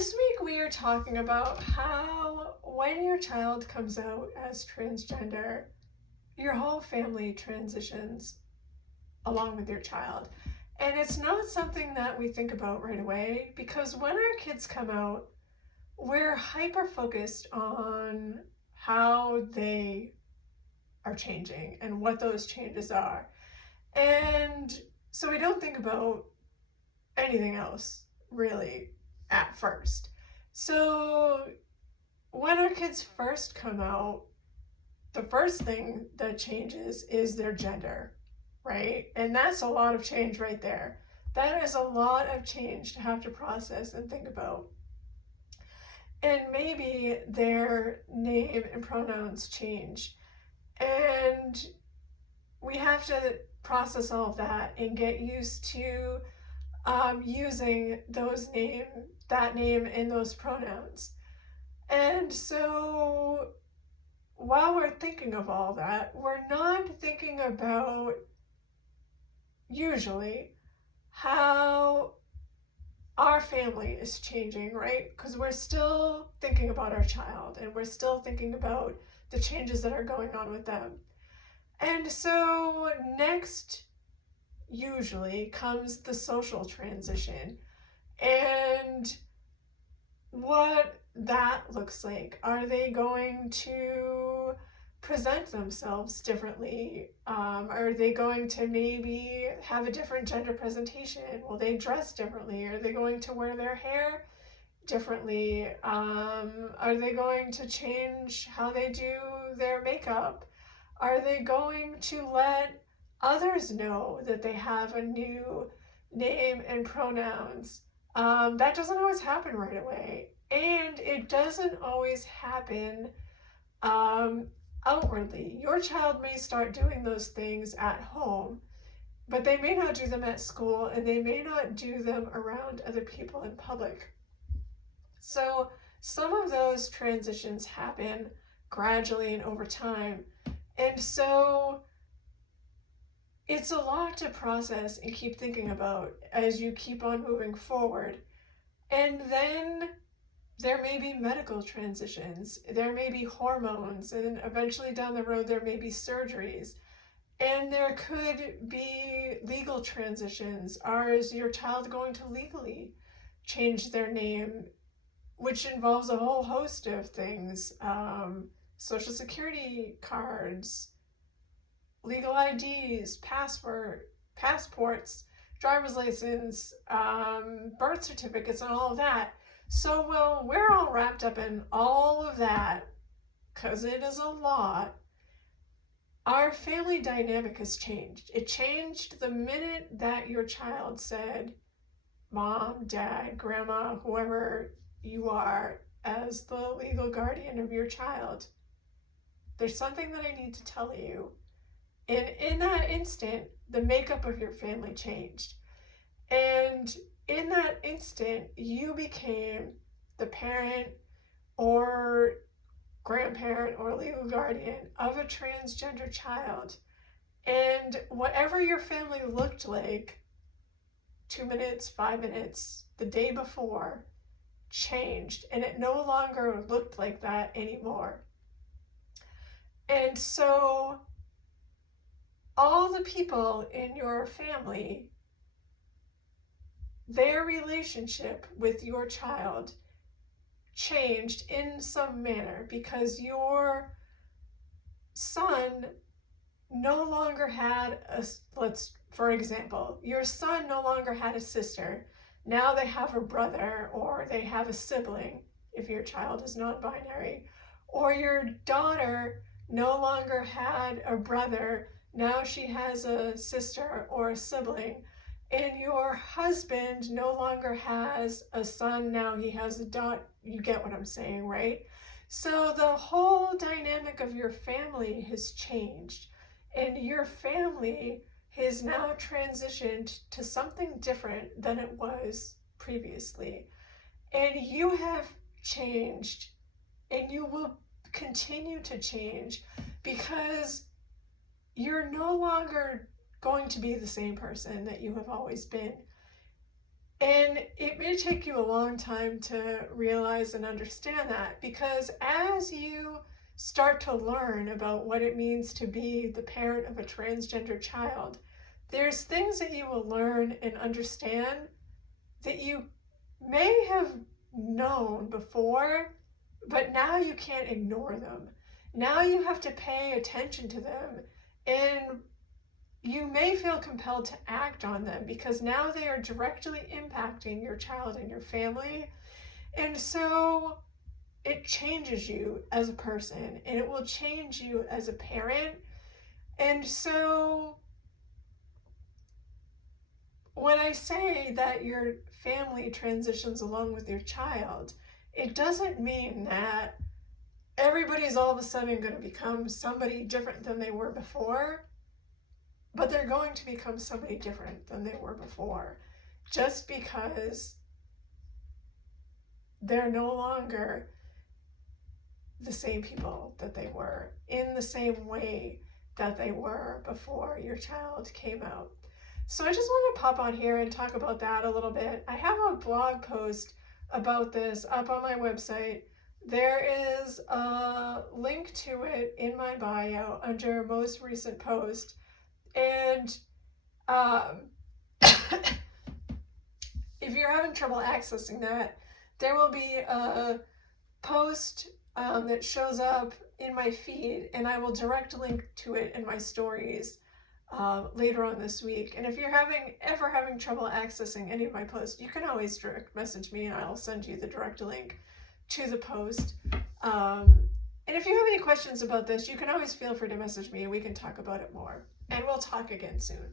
This week we are talking about how when your child comes out as transgender, your whole family transitions along with your child. And it's not something that we think about right away because when our kids come out, we're hyper focused on how they are changing and what those changes are. And so we don't think about anything else really at first. So when our kids first come out, the first thing that changes is their gender, right? And that's a lot of change right there. That is a lot of change to have to process and think about. And maybe their name and pronouns change. And we have to process all of that and get used to using that name and those pronouns. And so while we're thinking of all that, we're not thinking about usually how our family is changing, right? Because we're still thinking about our child and we're still thinking about the changes that are going on with them. And so next usually comes the social transition and what that looks like. Are they going to present themselves differently? Are they going to maybe have a different gender presentation? Will they dress differently? Are they going to wear their hair differently? Are they going to change how they do their makeup? Are they going to let others know that they have a new name and pronouns? That doesn't always happen right away. And it doesn't always happen outwardly. Your child may start doing those things at home, but they may not do them at school and they may not do them around other people in public. So some of those transitions happen gradually and over time. And so it's a lot to process and keep thinking about as you keep on moving forward. And then there may be medical transitions, there may be hormones, and eventually down the road there may be surgeries. And there could be legal transitions. Is your child going to legally change their name, which involves a whole host of things, social security cards, legal IDs, passports, driver's license, birth certificates, and all of that. So, we're all wrapped up in all of that because it is a lot. Our family dynamic has changed. It changed the minute that your child said, Mom, Dad, Grandma, whoever you are, as the legal guardian of your child. There's something that I need to tell you. And in that instant, the makeup of your family changed. And in that instant, you became the parent or grandparent or legal guardian of a transgender child. And whatever your family looked like 2 minutes, 5 minutes, the day before, changed. And it no longer looked like that anymore. And so all the people in your family, their relationship with your child changed in some manner because your son no longer had for example, your son no longer had a sister. Now they have a brother or they have a sibling if your child is non-binary. Or your daughter no longer had a brother. Now she has a sister or a sibling. And your husband no longer has a son, now he has a daughter. You get what I'm saying, right? So the whole dynamic of your family has changed. And your family has now transitioned to something different than it was previously. And you have changed, and you will continue to change because you're no longer going to be the same person that you have always been. And And it may take you a long time to realize and understand that, because as you start to learn about what it means to be the parent of a transgender child, there's things that you will learn and understand that you may have known before, but now you can't ignore them. Now you have to pay attention to them, and you may feel compelled to act on them because now they are directly impacting your child and your family. And so it changes you as a person, and it will change you as a parent. And so when I say that your family transitions along with your child, it doesn't mean that everybody's all of a sudden going to become somebody different than they were before, but they're going to become somebody different than they were before, just because they're no longer the same people that they were in the same way that they were before your child came out. So I just want to pop on here and talk about that a little bit. I have a blog post about this up on my website. There is a link to it in my bio under most recent post. And if you're having trouble accessing that, there will be a post that shows up in my feed, and I will direct link to it in my stories later on this week. And if you're ever having trouble accessing any of my posts, you can always direct message me and I'll send you the direct link to the post. And if you have any questions about this, you can always feel free to message me and we can talk about it more. And we'll talk again soon.